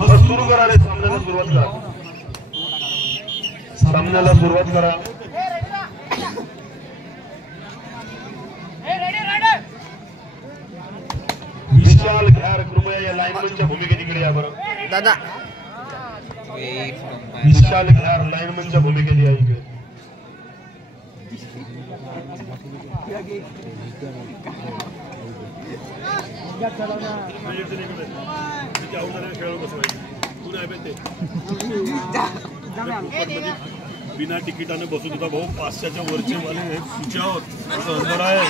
बस सुरू करा रे, सामन्याला सुरुवात करा, सामन्याला सुरुवात करा. विशाल घ्यार कृपया या लाईनमनच्या भूमिकेकडे या बरं दादा. विशाल घ्यार लाईनमनच्या भूमिकेत या इकडे. बिना तिकिटाने बसून होता भाऊ, 500च्या वरचे वाले सुचावत असं अंदर आहे.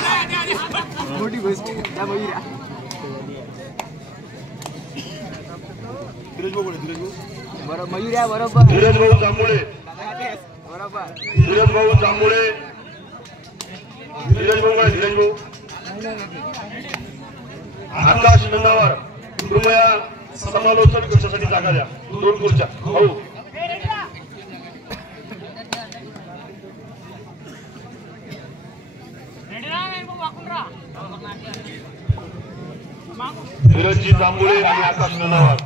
मोठी गोष्ट. धीरज भाऊ बरोबर मयूर आहे, बरोबर. धीरज भाऊ जांभुळे, बरोबर. धीरज भाऊ जांभुळे, धीरज भाऊ काय, धीरज भाऊ. आकाश नंदावर कृपया समालोचन कक्षासाठी जागा द्या, 2 खुर्च्या. भाऊ धीरजजी जांभुळे आणि आकाश नंदावर.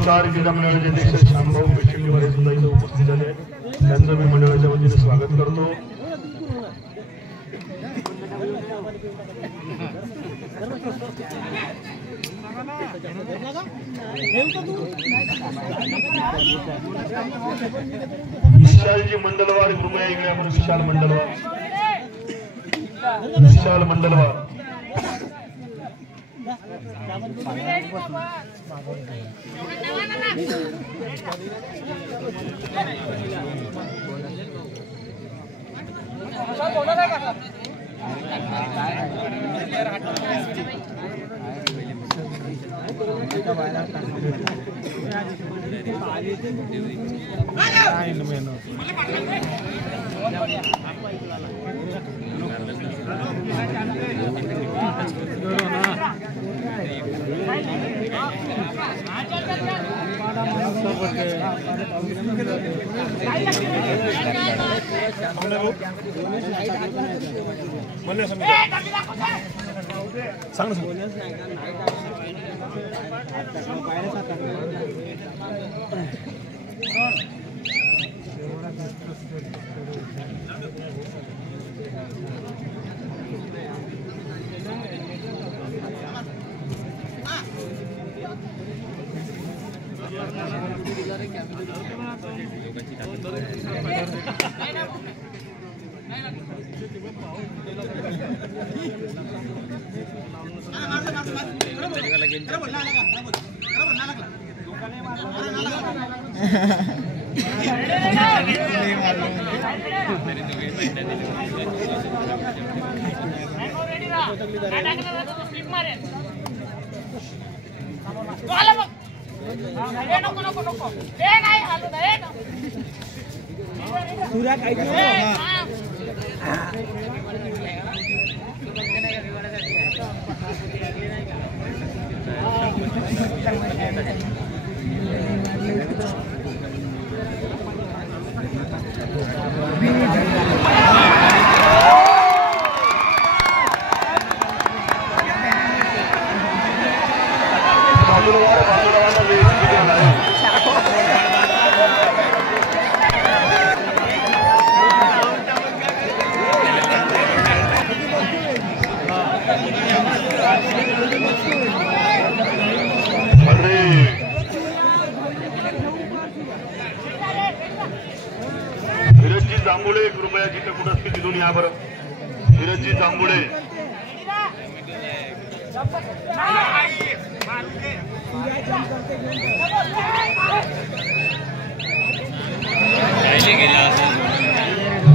स्टार क्रीडा मंडळाचे अध्यक्ष श्यामभाऊ पेशंटी सुद्धा इथे उपस्थित झाले आहेत, त्यांचं मी मंडळाच्या वतीने स्वागत करतो. विशालजी मंडलवार कृपया इकडे आपण. विशाल मंडलवार, विशाल मंडलवार. धीरजजी जांभुळे कृपया जिथे कुठं असतील तिथून या बरं. धीरजजी जांभुळे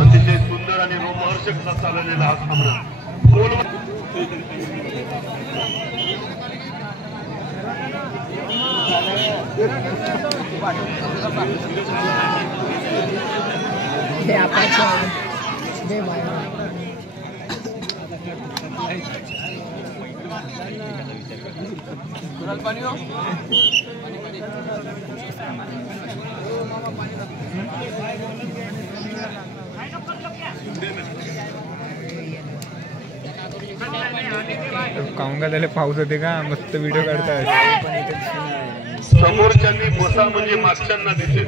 अतिशय सुंदर आणि रोमहर्षक असा चाललेला हा सामना. काऊंगा त्याला पाऊस होते का मस्त व्हिडिओ काढतात. समोरच्यांनी बसा म्हणजे मागच्यांना दिसेल.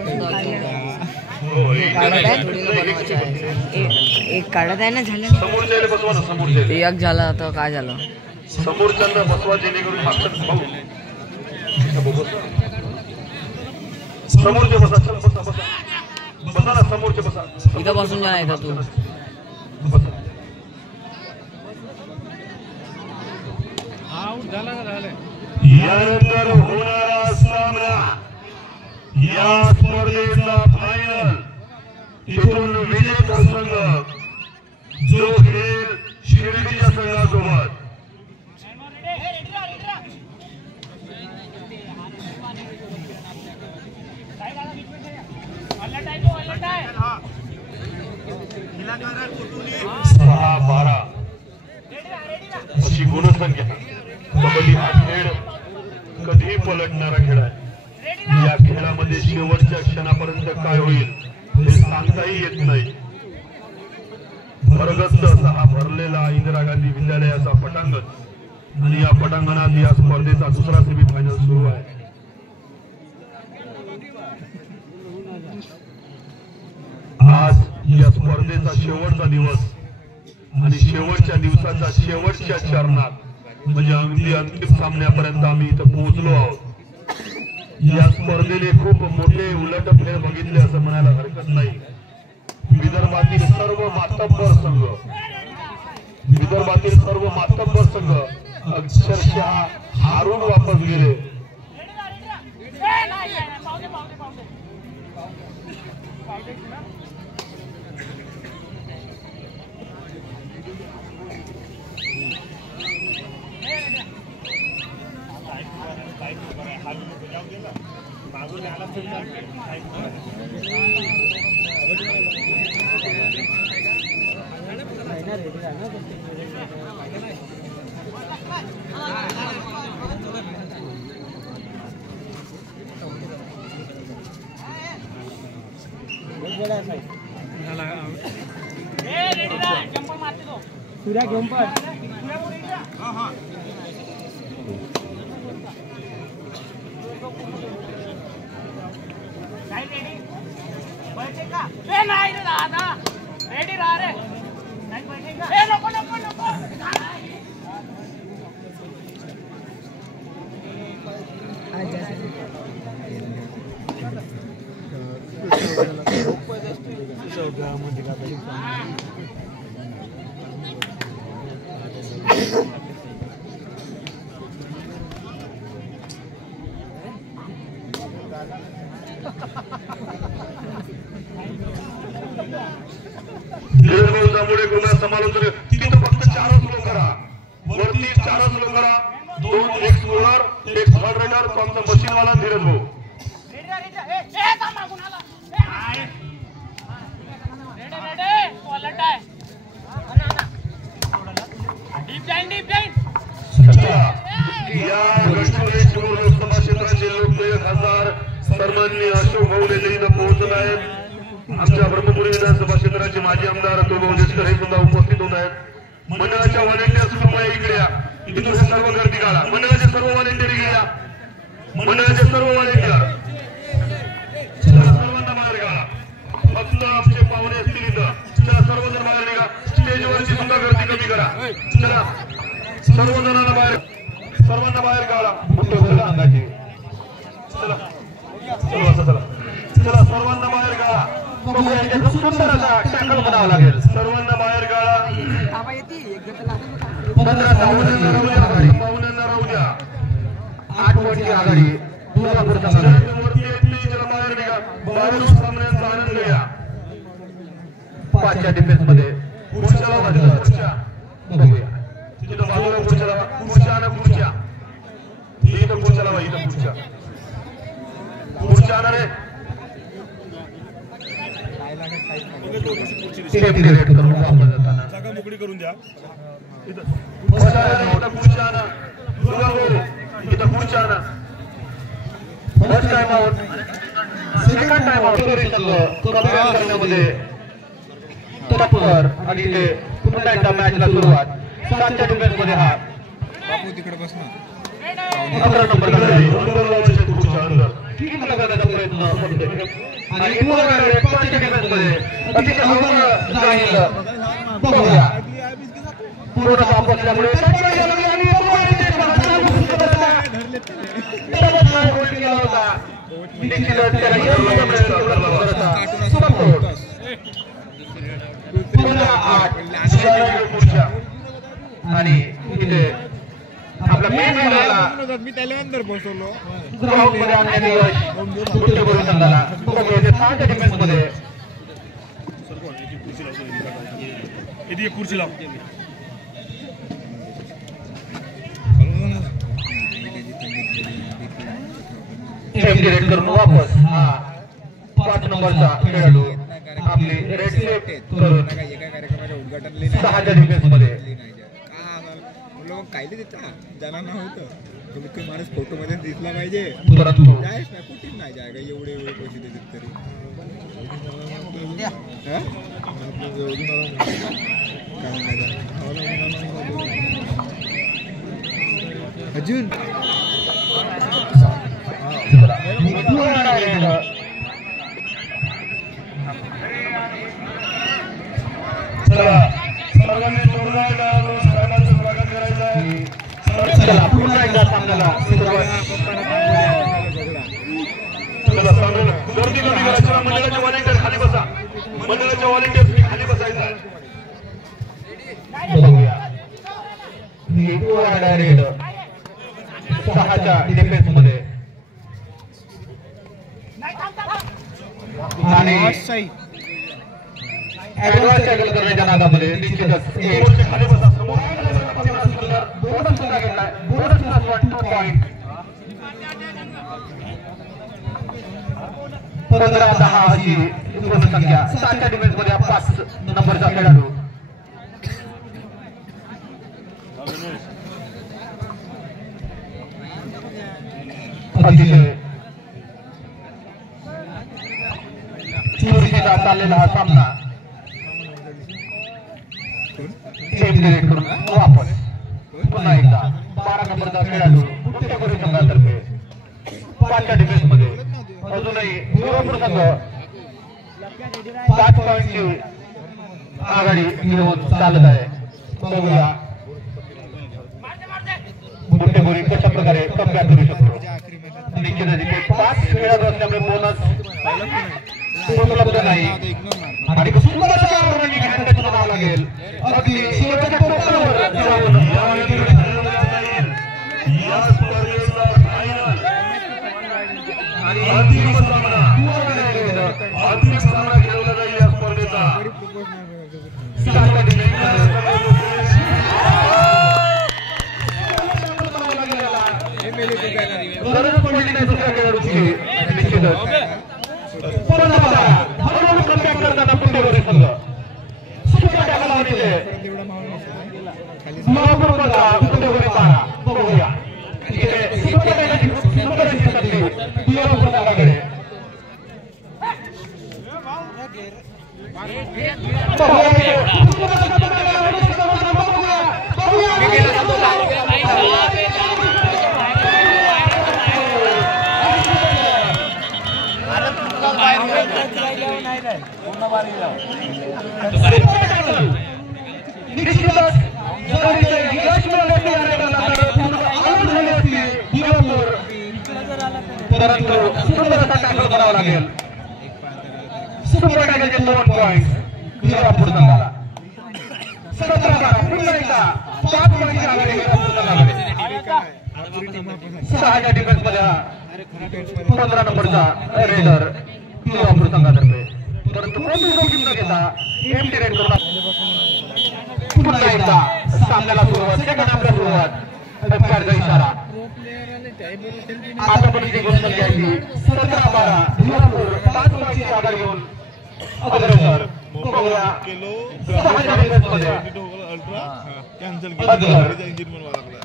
एक काढत आहे ना झालं. समोरच्याने बसवा ना. समोरच्या एक झालं तर काय झालं. समोरच्यांना बसवा जेणेकरून मागच्या समोरचे बसा. चल बसा बसा बसा ना. समोरचे बसा. इथं बसून जा नाही तू. बसा. यानंतर होणारा सामना या स्पर्धेचा फायनल तिथून विजेता संघ जो खेळ शिर्डीच्या संघासोबत. सहा 12 अशी गुणसंख्या. कबड्डी हा खेळ कधीही पलटणारा खेळ आहे. या खेळामध्ये शेवटच्या क्षणापर्यंत काय होईल हे सांगताही येत नाही. भरगच्च असा हा भरलेला इंदिरा गांधी विद्यालयाचा पटांगण आणि या पटांगणात या स्पर्धेचा दुसरा सेमीफायनल सुरू आहे. आज या स्पर्धेचा शेवटचा दिवस आणि शेवटच्या दिवसाच्या शेवटच्या चरणात म्हणजे अगदी अंतिम सामन्यापर्यंत आम्ही इथं पोहोचलो आहोत. या स्पर्धेने खूप मोठे उलटफेर बघितले असं म्हणायला हरकत नाही. विदर्भातील सर्व मातब्बर संघ अक्षरशः हारून वापस गेले. सूर्या घेऊन पण नाही रे दादा रेडी राहा रे. नको नको नको. त्यामुळे कोणा समालोचन तिथं फक्त 4च लोक करा. वरती 4च लोक करा. 2 एक्सप्लोरर, एक थर्ड रायडर, आमचा मशीनवाला धीरज भाऊ. कुणाला रेडे रेडे वॉलेट आहे डीप जाईन या गडचिरोली शिरूर लोकसभा क्षेत्राचे लोकप्रिय खासदार सन्माननीय अशोक भाऊ लेले इथं पोहोचले आहेत. आमच्या ब्रह्मपुरी विधानसभा क्षेत्राचे माजी आमदार अतुलभाऊ देशकर हे सुद्धा उपस्थित होत आहेत. मंडळाच्या व्हॉलेंटियर्स कृपया इकडे या. इथून सर्व गर्दी काढा. मंडळाचे सर्व व्हॉलेंटियर इकडे या. मंडळाचे सर्व व्हॉलेंटियर सर्वांना बाहेर काढा. फक्त आमचे पाहुणे असतील इथं. चला सर्वजण बाहेर निघा. स्टेजवरची सुद्धा गर्दी कमी करा. चला सर्वजणांना बाहेर सर्वांना बाहेर काढा. अंगाची चला चला चला चला सर्वांना बाहेर काढा. सुंदर असा टॅकल बनावा लागेल. सर्वांना बाहेर काढा. पाहुण्यांना राहू द्या. 8 पॉईंटची आघाडी तुळजापूर संघावरती बाहेर निघा. बाहेरून सामन्यांचा आनंद घ्या. 5च्या डिफेन्स मध्ये खुर्च्या लावा. खुर्च्या बघूया तिथं बाजूला खुर्च्या लावा. खुर्च्या आणा. खुर्च्या इथं खुर्च्या लावा. इथं खुर्च्या खुर्च्या आणा रे. जागा मोकळी करून द्या. इथं खुर्च्या आणा. इथं खुर्च्या आणा. First time out. Second time out करण्यामध्ये तत्पर आणि इथे पुन्हा एकदा मॅचला सुरुवात. 7च्या डिफेन्स मध्ये हा बापू तिकडे बस ना. 11 नंबर खुर्च्या अंदर किती लगायचा प्रयत्न करतोय आणि 5च्या डिफेन्स मध्ये अतिशय अवघड जाईल. बघूया पूर्ण साफ असल्यामुळे आणि इथे आपला मेन मी त्याला अंदर बसवलो. ग्राउंडमध्ये आणण्याने यश करून संघाला. 6च्या डिफेन्स मध्ये एक खुर्ची लाव. करून वापस हा 5 नंबरचा खेळाडू आपली रेड सेट करून 6च्या डिफेन्स मध्ये काय देता जाणार नव्हतं. तुम्ही तो माणूस फोटो मध्ये दिसला पाहिजे. परंतु जायच ना कुठेच नाही जायगा. एवढे पैसे देतात तरी अजून पुन्हा एकदा सामन्याला गर्दी कमी करायची. मंडळाचे व्हॉलेंटियर खाली बसा. मंडळाच्या व्हॉलेंटियर खाली बसायचं. बघूया 6च्या डिफेन्स मध्ये आणि ऍडव्हान्स टॅकल करण्याच्या नादामध्ये निश्चितच खाली बसा. समोर बोनस सुद्धा घेतलाय. Bonus plus 1 point. 15-10 अशी संख्या. 7च्या डिफेन्स मध्ये 5 नंबरचा खेळाडू अतिशय चुरशीचा चाललेला हा सामना करून वापस पुन्हा एकदा 12 नंबरचा खेळाडू पुष्टेकरी संघातर्फे 5च्या डिफेन्स मध्ये अजूनही तुळजापूर संघ 5 पॉईंटची आघाडी घेऊन चालत आहे. बघूया पुष्टेकरी कशा प्रकारे कमबॅक करू शकतो. निश्चितच 5 खेळाडू असल्यामुळे बोनस उपलब्ध नाही आणि सुंदर अशा रणनीती खेळण्याचं नाव लागेल. अगदी शेवटच्या टप्प्यावर या स्पर्धेचा फायनल आणि अंतिम सामना खेळवला जाईल. या स्पर्धेचा गरज पडली नाही दुसऱ्या खेळाडूची. निश्चितच दिवापूर संघाकडे परंतु सुंदर असा टॅकल करावा लागेल. सुंदर टॅकलचे 2 पॉइंट दिवापूर संघाला. 17 पुन्हा एकदा 5 पॉइंटची आघाडी दिवापूर संघाकडे. 6च्या डिफेन्स मध्ये 15 नंबरचा रेडर दिवापूर संघातर्फे. परंतु कोणती जोखीम न घेता एमटी रेड करून पुन्हा एकदा सामन्याला सुरुवात. सेकंड हाफला सुरुवात. धक्क्याचा इशारा. आता पण इथे गोष्ट घ्यायची. 17-12 दिवापूर 5 पॉइंटची आघाडी घेऊन अग्रेसर. बघूया 6च्या डिफेन्स मध्ये कॅन्सल केलं. गाडीचा इंजिन बनवा लागला.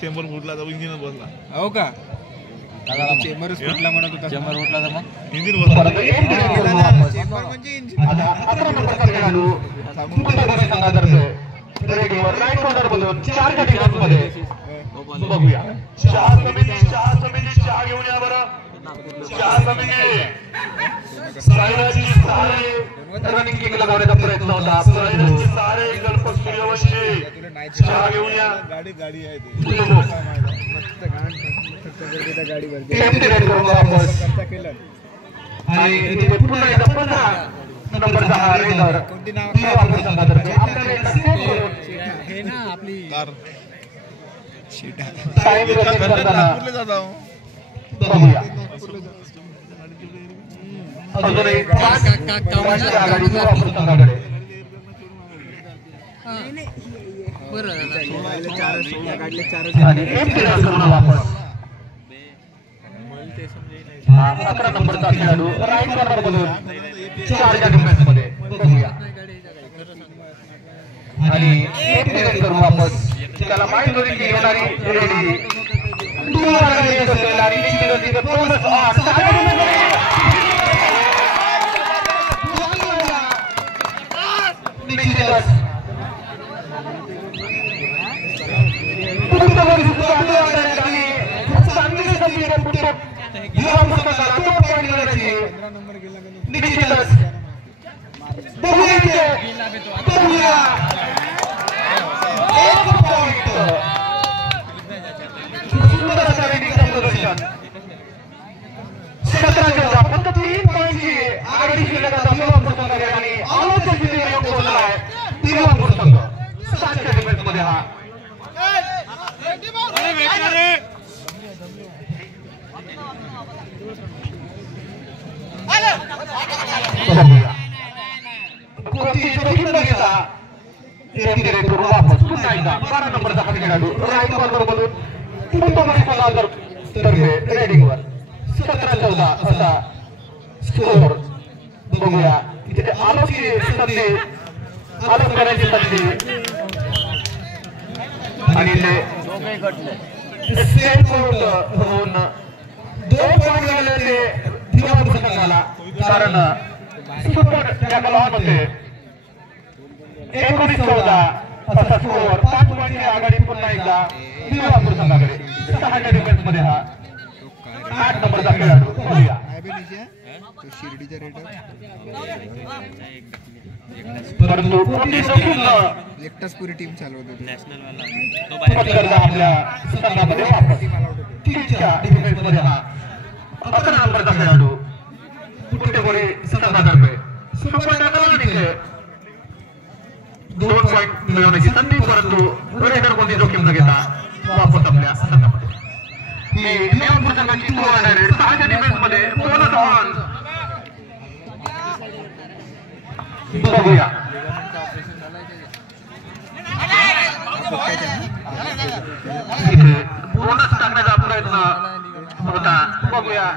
चेंबर फुटला तर इंजिन बसला. हो का चेंबरच फुटला म्हणत होता. चेंबर फुटला तर मग इंजिन बसला. चेंबर म्हणजे इंजिन. आता 11 नंबरचा खेळाडू मुंबई संघातर्फे रेडिओवर राईट कॉर्नर मधून 4च्या डिफेन्स मध्ये. बघूया चहा समिती चहा घेऊन या बरं. चहा समिती सायराची सारे रनिंग किंग लगावण्याचा प्रयत्न होता. सायराची सारे गणपत सूर्यवंशी चहा घेऊन या. गाडी आहे ती. मस्त गाडीवरती एमटी रेड करून वापस. केलं. आणि तिथे पुन्हा एकदा 15 नंबरचा हा रेडर दिवापूर संघातर्फे आपल्याला एकदा सेट करून हे ना आपली कार टाइम व्यवस्थित करताना नागपूरला जात आहो. बघूया. अजून एक 5 पॉइंटची आघाडी दिवापूर संघाकडे. आणि एमटी रेड करून वापस. 11 नंबरचा खेळाडू राईट कॉर्नर मधून 4च्या डिफेन्स मध्ये. बघूया आणि एमटी रेड करून वापस. त्याला माहित होती की येणारी रेडी निश्चितच फक्त 3 पॉइंटची आघाडी शिल्लक आता दिवापूर संघाकडे आणि आलोच्या स्थितीवर योग पोहोचलाय दिवापूर संघ. 7च्या डिफेन्स मध्ये हा कोणती जोखीम न घेता एमटी रेड करून वापस. पुन्हा एकदा 12 नंबरचा खेळाडू राईट कॉर्नर मधून तर्फे रेडिंगवर. 17-14 असा स्कोर. बघूया तिथे आलोची संधी आलोच करायची संधी आणि सेट होऊन 2 पॉइंट मिळाले दिवापूर संघाला. कारण सुपर टॅकल ऑन होते. 19-14 असा स्कोर. 5 पॉइंटची आघाडी पुन्हा एकदा दिवापूर संघाकडे. 6च्या डिफेन्स मध्ये हा 8 नंबरचा खेळाडू. बघूया शिर्डीचा रेडर परंतु कोणती जोखीम न एकटाच पुरी टीम चालवत होती. पटकरता आपल्या संघामध्ये वापस. 3च्या डिफेन्स मध्ये हा 11 नंबरचा खेळाडू पुटेकोरी संघातर्फे सुपर टॅकल तिथे 2 पॉइंट मिळवण्याची संधी. परंतु रेडर कोणती जोखीम न घेता वापस आपल्या संघामध्ये. ही दिवापूर संघाची 6च्या डिफेन्स मध्ये बोनस ऑन. बघूया बोनस टाकण्याचा प्रयत्न होता. बघूया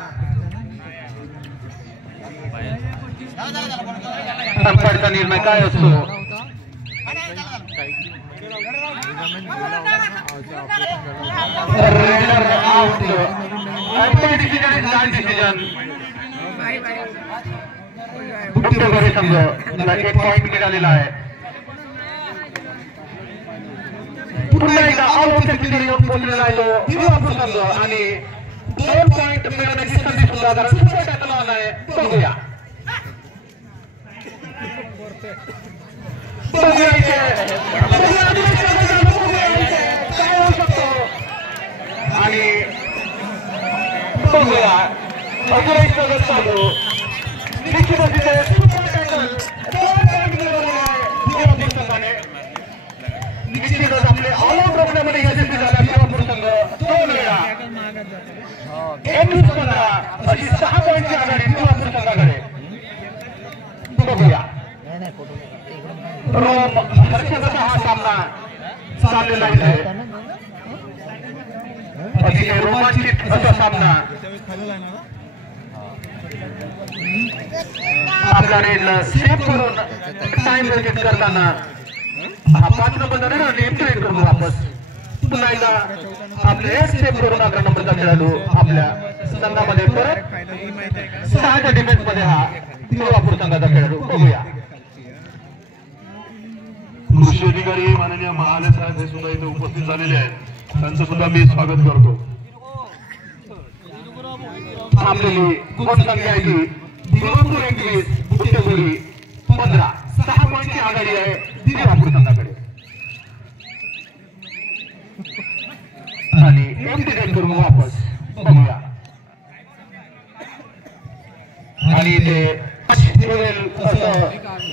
अंपायरचा निर्णय काय असतो. Raider out. Ultimate decision is last decision. गुप्तेगुरी संघ मला 1 पॉइंट मिळालेला आहे. पुन्हा एकदा ऑल आउट स्थितीकडे येऊन पोहोचलेला आहे तो दिवापूर संघ आणि 2 पॉइंट मिळवण्याची संधी सुद्धा कारण सुपर टॅकल आहे. बघूया काय होऊ शकतो आणि बघूया अजून एक सगळं चालू निश्चितच तिथे सुपर टॅकल 2 पॉइंट मिळवलेला आहे दिवापूर संघाने. निश्चितच आपले ऑल आउट रोखण्यामध्ये यशस्वी झाला दिवापूर संघ 2 वेळा 21-15 अशी 6 पॉइंटची आघाडी दिवापूर संघाकडे. बघूया रोम हर्षदाचा हा सामना चाललेला आहे. अतिशय रोमांचित असा सामना आपल्या रेडला सेव्ह करून टाइम वेस्ट करताना हा 5 नंबर नेमतोय करून वापस पुन्हा एकदा आपले सेव्ह करून 11 नंबरचा खेळाडू आपल्या संघामध्ये परत 6च्या डिफेन्स मध्ये हा दिवापूर संघाचा खेळाडू. बघूया कृषी अधिकारी माननीय महाले साहेब हे सुद्धा इथे उपस्थित झालेले आहेत. त्यांचं सुद्धा मी स्वागत करतो. थांबलेली गुण संख्या आहे ती दिवापूर 21 गुप्तेगुरी 15 6 पॉइंटची आघाडी आहे दिवापूर संघाकडे. आणि एमटी करून वापस बघूया आणि ते असं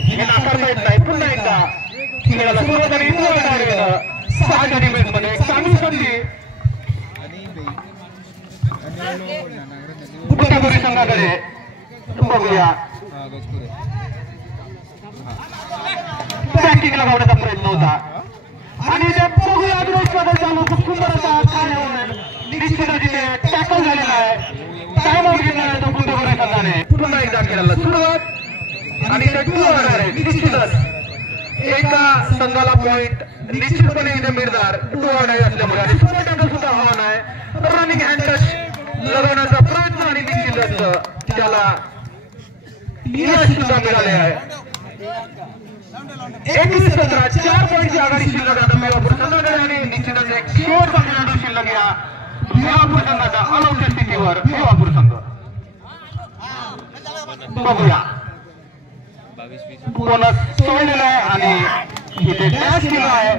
हे नाकारता येत नाही. पुन्हा एकदा खेळाला सुरुवात झाली 6च्या डिफेन्स मध्ये चांगली संधी गुप्तेगुरी संघाकडे. बघूया बॅटिंग लगावण्याचा प्रयत्न होता आणि ते बघूया अग्रेसर चालू खूप सुंदर असा काय होणार निश्चितच तिथे टॅकल झालेला आहे. टाइम आउट घेतला आहे तो गुप्तेगुरी संघाने. पुन्हा एकदा खेळाला सुरुवात आणि ते 2 होणार आहे. निश्चितच एका संघाला पॉइंट निश्चितपणे इथे मिळणार 2 आहे असल्यामुळे आणि सुपर टॅकल सुद्धा हवा नाही. रनिंग हँड टच लगवण्याचा प्रयत्न आणि निश्चितच त्याला यश सुद्धा मिळाले आहे. 21-17 4 पॉइंटची आघाडी शिल्लक आता दिवापूर संघाकडे आणि निश्चितच एक शेवटचा खेळाडू शिल्लक या दिवापूर संघाचा अनौख्या स्थितीवर दिवापूर संघ. बघूया बोनस सोडलेला आहे आणि इथे डॅश केला आहे.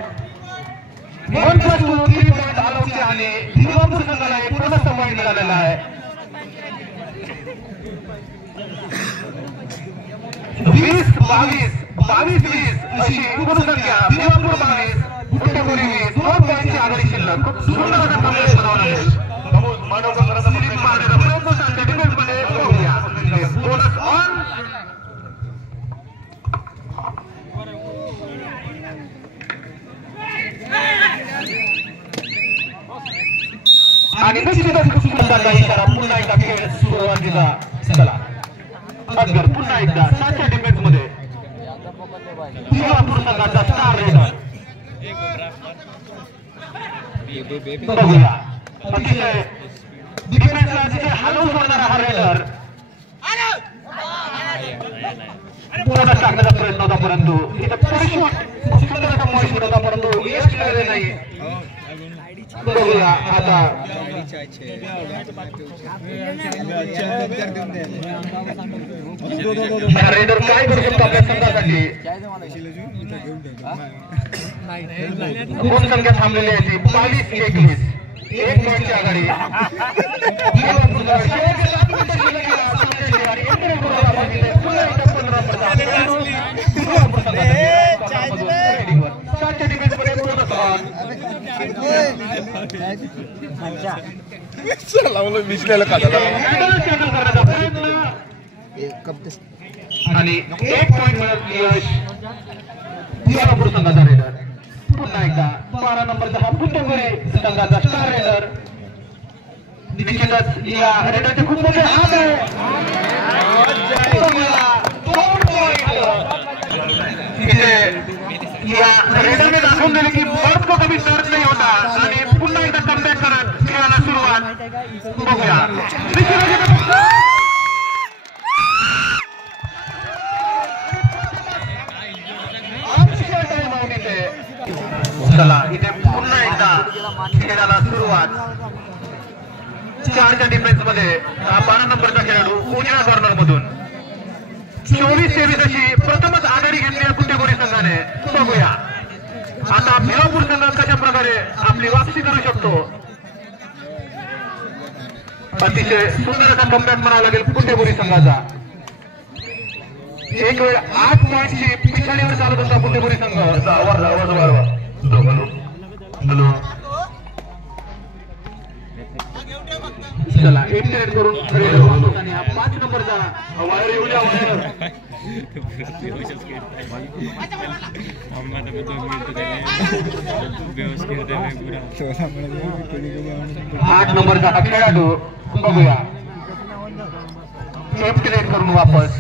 1+2 3 पॉइंट अनौखे आणि दिवापूर संघाला एक बोनसचा पॉइंट मिळालेला आहे. 22-20 अशी गुणसंख्या दिवापूर 22 गुप्तेगुरी 2 पॉइंटची आघाडी शिल्लक. खूप सुंदर असा कॉम्बिनेशन बनवला आहे. स्लिप मारण्याचा प्रयत्न सांगते डिफेन्स मध्ये. बघूया बोनस ऑन आणि निश्चितच खूप सुंदर इशारा. पुन्हा एकदा खेळ सुरुवातीला चला अजगर पुन्हा एकदा 7च्या डिफेन्स मध्ये दिवापूर संघाचा स्टार रेडर. बघूया अतिशय डिफेन्सला अतिशय हलवून सोडणारा हा रेडर बोनस टाकण्याचा प्रयत्न होता परंतु इथे थोडीशी सुंदर असा मॉइस होता परंतु यश मिळाले नाही. बघूया आता रेडर काय करू शकतो आपल्या संघासाठी. गुण संख्या थांबलेली आहे ती 22-21 1 पॉइंटची आघाडी. आणि 1 पॉइंट मिळत यश दिवापूर संघाचा रेडर. पुन्हा एकदा 12 नंबरचा हा गुप्तेगुरी संघाचा स्टार रेडर. निश्चितच या रेडरचे खूप मोठे हात आहे. 2 पॉइंट इथे या रेडरने दाखवून दिले की बर्फ को कधी दर्द नाही होता आणि पुन्हा एकदा कमबॅक करत खेळाला सुरुवात. बघूया चला इथे पुन्हा एकदा खेळाला सुरुवात. 4च्या डिफेन्स मध्ये 12 नंबरचा खेळाडू उजव्या कॉर्नर मधून 24-23 अशी प्रथमच आघाडी घेतली कुंटेपुरी संघाने. बघूया आता भिलापूर संघ कशा प्रकारे आपली वापसी करू शकतो. अतिशय सुंदर असा कमबॅक म्हणावा लागेल कुंटेपुरी संघाचा. एक वेळ 8 पॉईंटची पिछाडीवर चालत होता कुंटेपुरी संघ. चला एक साइड करून 5 नंबरचा वायर येऊ द्या. आठ नंबरचा हा खेळाडू बघूया एम्प्टी करून वापस.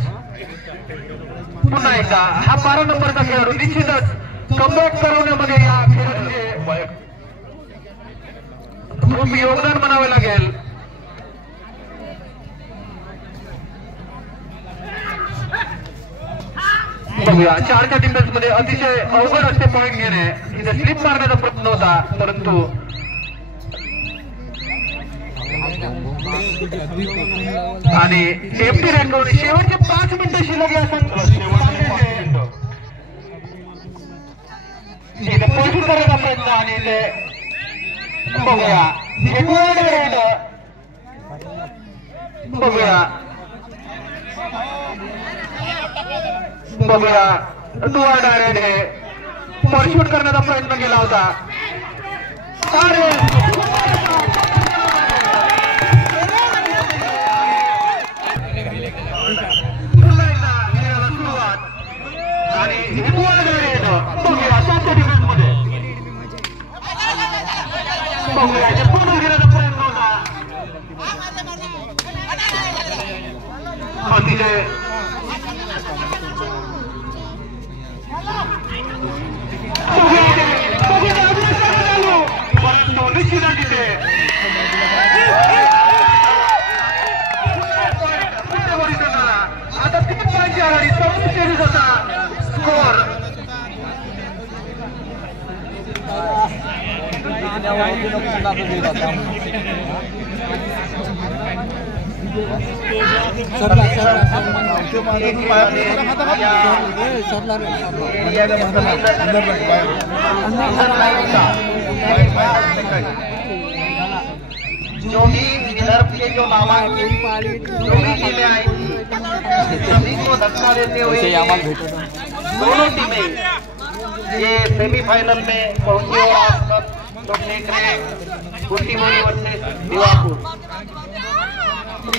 पुन्हा एकदा हा 12 नंबरचा खेळाडू निश्चितच कमबॅक करवण्यामध्ये या खेळाडूचे खूप योगदान म्हणावे लागेल. बघूया 4च्या डिफेन्स मध्ये अतिशय अवघड असते पॉईंट घेणे. इथे स्लिप मारण्याचा प्रयत्न होता परंतु आणि सेफ्टी रॅक शेवटचे 5 मिनिटं शिल्लक पोहोचून करायचा प्रयत्न आणि ते बघूया बघूया दुआ डायरेक्ट हे परशूट करण्याचा प्रयत्न केला होता. अरे पुन्हा एकदा खेळाला सुरुवात आणि दुआ डायरेक्ट बघूया 7च्या डिफेन्स मध्ये बघूया हे पुन्हा घेण्याचा प्रयत्न होता. अतिशय परंतु निश्चितच तिथे आता 3 पॉईंटची आघाडी 24 होता स्कोर. जो भी विदर्भ के जो नामांकित जो भी टीमें आई थी सभी को धक्का देते हुए दोनों टीमें ये सेमीफाइनल में पहुंची और आप सब लोग देख रहे हैं कुंटीपुरी वर्सेस भिवापुर.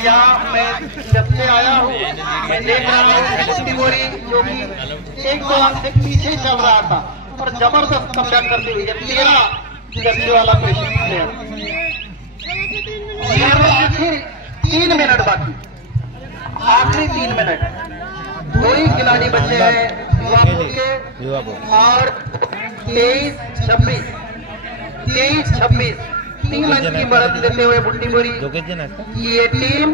यहाँ मैं जब से आया हूँ मैं देख रहा हूँ कुंटीपुरी जो कि 1-2 अंक से पीछे चल रहा था और जबरदस्त कमबैक करते हुए 13 जर्सी वाला प्लेयर. 3 मिनट बाकी, आखिरी 3 मिनट. 2 ही खिलाड़ी बचे हैं भिवापुर के और 23-26 3 अंक की बढ़त लेते हुए कुंटीपुरी की ये टीम.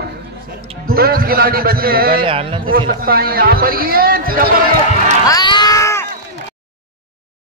2 खिलाड़ी बचे हैं, हो सकता है यहाँ पर ये जबरदस्त